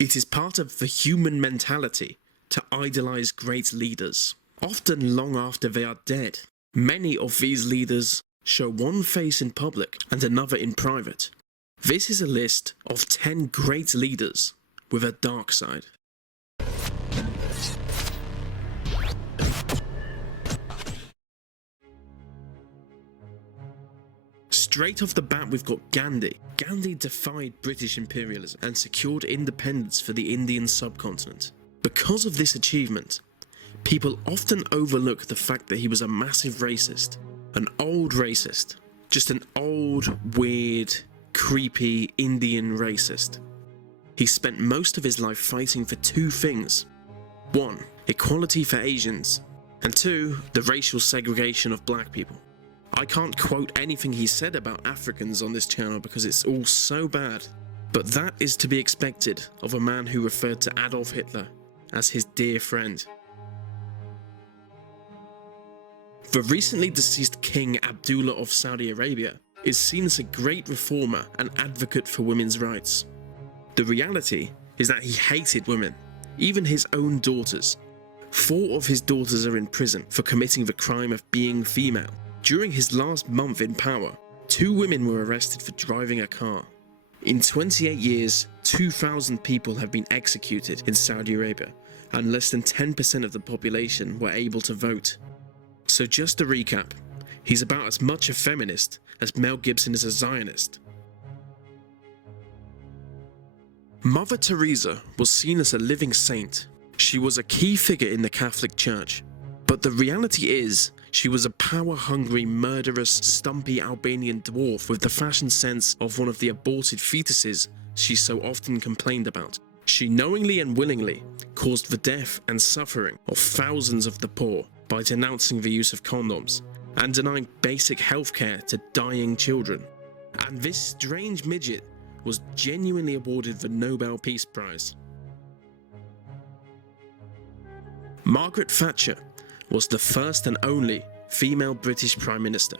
It is part of the human mentality to idolize great leaders, often long after they are dead. Many of these leaders show one face in public and another in private. This is a list of 10 great leaders with a dark side. Straight off the bat, we've got Gandhi. Gandhi defied British imperialism and secured independence for the Indian subcontinent. Because of this achievement, people often overlook the fact that he was a massive racist. An old racist. Just an old, weird, creepy Indian racist. He spent most of his life fighting for two things. 1. Equality for Asians. And 2. The racial segregation of black people. I can't quote anything he said about Africans on this channel because it's all so bad. But that is to be expected of a man who referred to Adolf Hitler as his dear friend. The recently deceased King Abdullah of Saudi Arabia is seen as a great reformer and advocate for women's rights. The reality is that he hated women, even his own daughters. 4 of his daughters are in prison for committing the crime of being female. During his last month in power, 2 women were arrested for driving a car. In 28 years, 2,000 people have been executed in Saudi Arabia, and less than 10% of the population were able to vote. So just to recap, he's about as much a feminist as Mel Gibson is a Zionist. Mother Teresa was seen as a living saint. She was a key figure in the Catholic Church. But the reality is, she was a power-hungry, murderous, stumpy Albanian dwarf with the fashion sense of one of the aborted fetuses she so often complained about. She knowingly and willingly caused the death and suffering of thousands of the poor by denouncing the use of condoms and denying basic healthcare to dying children. And this strange midget was genuinely awarded the Nobel Peace Prize. Margaret Thatcher was the first and only female British Prime Minister.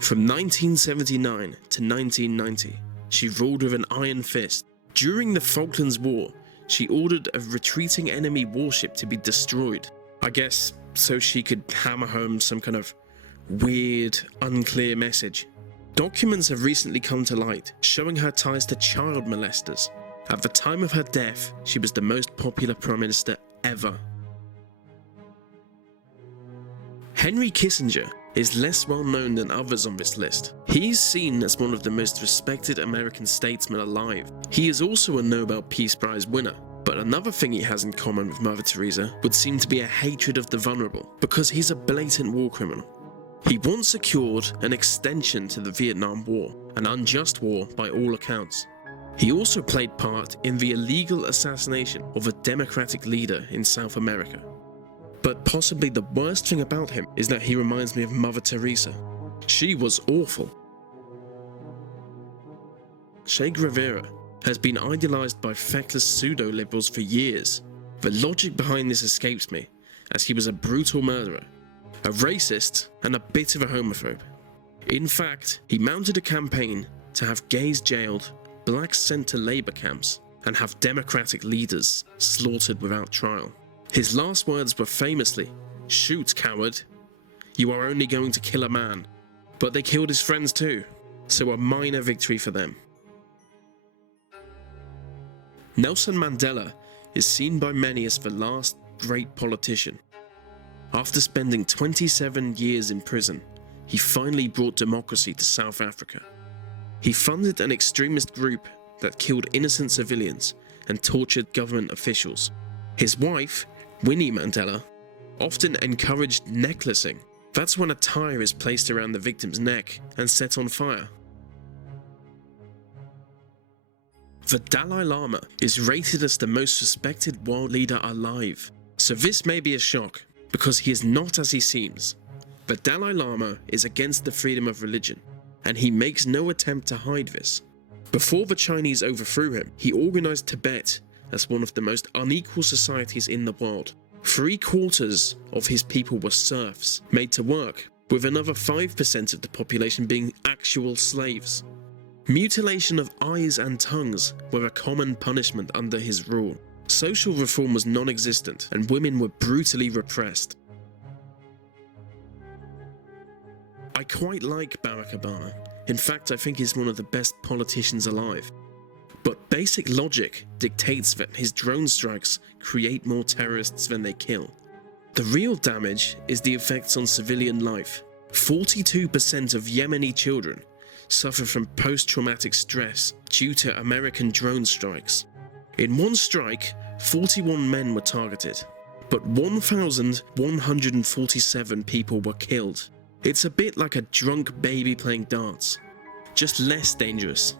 From 1979 to 1990, she ruled with an iron fist. During the Falklands War, she ordered a retreating enemy warship to be destroyed. I guess so she could hammer home some kind of weird, unclear message. Documents have recently come to light showing her ties to child molesters. At the time of her death, she was the most popular Prime Minister ever. Henry Kissinger is less well known than others on this list. He is seen as one of the most respected American statesmen alive. He is also a Nobel Peace Prize winner. But another thing he has in common with Mother Teresa would seem to be a hatred of the vulnerable, because he's a blatant war criminal. He once secured an extension to the Vietnam War, an unjust war by all accounts. He also played part in the illegal assassination of a democratic leader in South America. But possibly the worst thing about him is that he reminds me of Mother Teresa. She was awful. Che Guevara has been idolized by feckless pseudo-liberals for years. The logic behind this escapes me, as he was a brutal murderer, a racist, and a bit of a homophobe. In fact, he mounted a campaign to have gays jailed, blacks sent to labor camps, and have democratic leaders slaughtered without trial. His last words were famously, "Shoot, coward. You are only going to kill a man." But they killed his friends too, so a minor victory for them. Nelson Mandela is seen by many as the last great politician. After spending 27 years in prison, he finally brought democracy to South Africa. He funded an extremist group that killed innocent civilians and tortured government officials. His wife, Winnie Mandela, often encouraged necklacing. That's when a tire is placed around the victim's neck and set on fire. The Dalai Lama is rated as the most respected world leader alive. So this may be a shock, because he is not as he seems. The Dalai Lama is against the freedom of religion, and he makes no attempt to hide this. Before the Chinese overthrew him, he organized Tibet as one of the most unequal societies in the world. 3/4 of his people were serfs, made to work, with another 5% of the population being actual slaves. Mutilation of eyes and tongues were a common punishment under his rule. Social reform was non-existent, and women were brutally repressed. I quite like Barack Obama. In fact, I think he's one of the best politicians alive. But basic logic dictates that his drone strikes create more terrorists than they kill. The real damage is the effects on civilian life. 42% of Yemeni children suffer from post-traumatic stress due to American drone strikes. In one strike, 41 men were targeted, but 1,147 people were killed. It's a bit like a drunk baby playing darts, just less dangerous.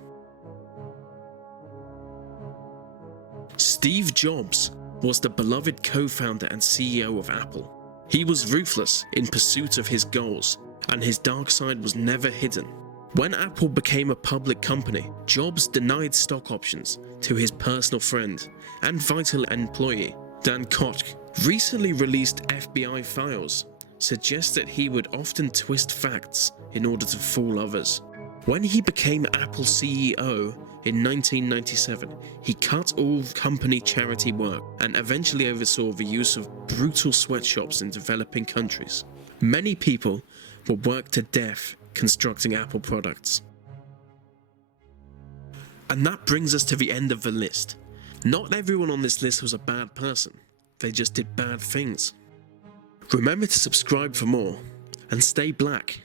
Steve Jobs was the beloved co-founder and CEO of Apple. He was ruthless in pursuit of his goals, and his dark side was never hidden. When Apple became a public company, Jobs denied stock options to his personal friend and vital employee, Dan Koch. Recently released FBI files suggest that he would often twist facts in order to fool others. When he became Apple CEO in 1997, he cut all company charity work and eventually oversaw the use of brutal sweatshops in developing countries. Many people were worked to death constructing Apple products. And that brings us to the end of the list. Not everyone on this list was a bad person, they just did bad things. Remember to subscribe for more, and stay black.